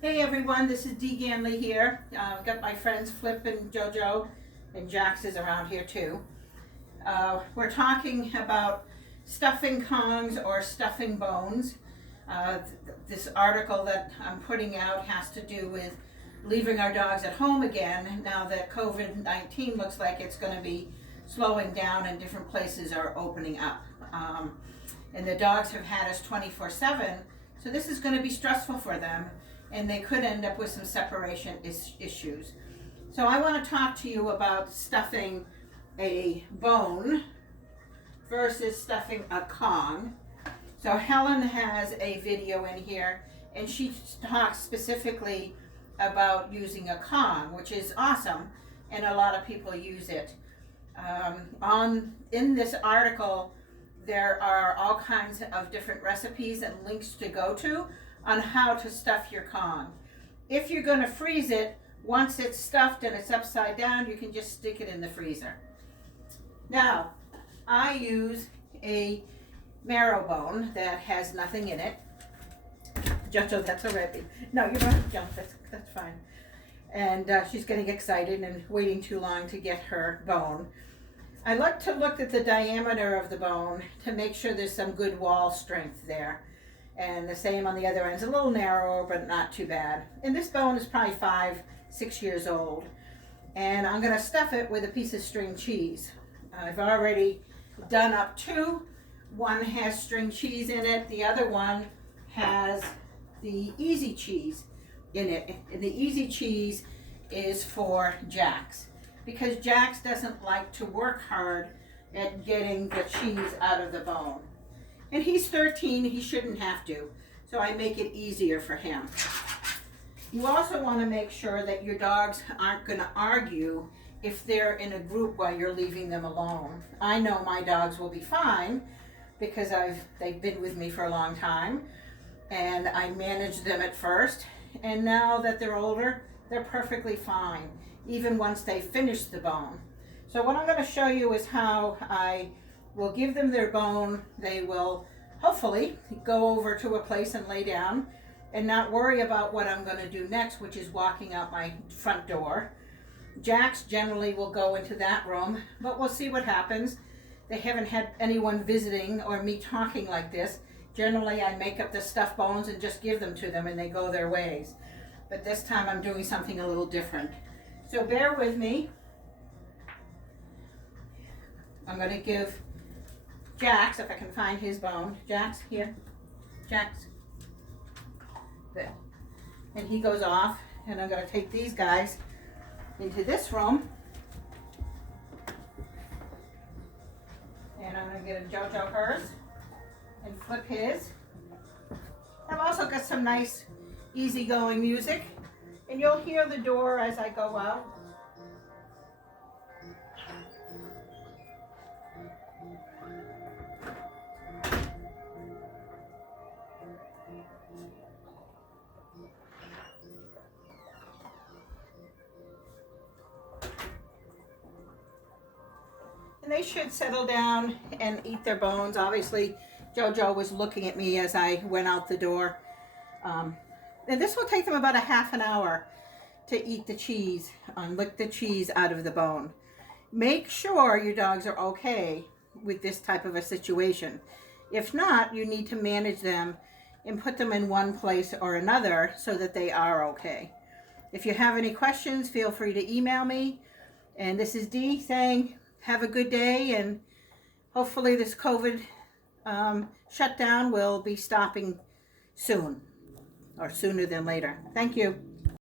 Hey everyone, this is Dee Ganley here. I've got my friends Flip and JoJo, and Jax is around here too. We're talking about stuffing Kongs or stuffing bones. This article that I'm putting out has to do with leaving our dogs at home again now that COVID-19 looks like it's going to be slowing down and different places are opening up. And the dogs have had us 24/7, so this is going to be stressful for them, and they could end up with some separation issues. So I want to talk to you about stuffing a bone versus stuffing a Kong. So Helen has a video in here, and she talks specifically about using a Kong, which is awesome, and a lot of people use it. In this article, there are all kinds of different recipes and links to go to on how to stuff your Kong. If you're going to freeze it, once it's stuffed and it's upside down, you can just stick it in the freezer. Now, I use a marrow bone that has nothing in it. Jojo, that's already. No, you don't have to jump. That's fine. And she's getting excited and waiting too long to get her bone. I like to look at the diameter of the bone to make sure there's some good wall strength there. And the same on the other end. It's a little narrower, but not too bad. And this bone is probably 5-6 years old. And I'm going to stuff it with a piece of string cheese. I've already done up two. One has string cheese in it. The other one has the easy cheese in it. And the easy cheese is for Jax, because Jax doesn't like to work hard at getting the cheese out of the bone. And he's 13, he shouldn't have to. So I make it easier for him. You also want to make sure that your dogs aren't going to argue if they're in a group while you're leaving them alone. I know my dogs will be fine because they've been with me for a long time, and I managed them at first, and now that they're older, they're perfectly fine, even once they finish the bone. So what I'm going to show you is how I will give them their bone. They will hopefully go over to a place and lay down and not worry about what I'm going to do next, which is walking out my front door. Jax generally will go into that room, but we'll see what happens. They haven't had anyone visiting or me talking like this. Generally, I make up the stuffed bones and just give them to them and they go their ways. But this time I'm doing something a little different. So bear with me. I'm going to give Jax, if I can find his bone. Jax, here. Jax. There. And he goes off, and I'm going to take these guys into this room. And I'm going to get a JoJo hers and Flip his. I've also got some nice easygoing music, and you'll hear the door as I go out. And they should settle down and eat their bones. Obviously, JoJo was looking at me as I went out the door. And this will take them about a half an hour to eat the cheese, lick the cheese out of the bone. Make sure your dogs are okay with this type of a situation. If not, you need to manage them and put them in one place or another so that they are okay. If you have any questions, feel free to email me. And this is Dee saying, have a good day, and hopefully this COVID shutdown will be stopping soon, or sooner than later. Thank you.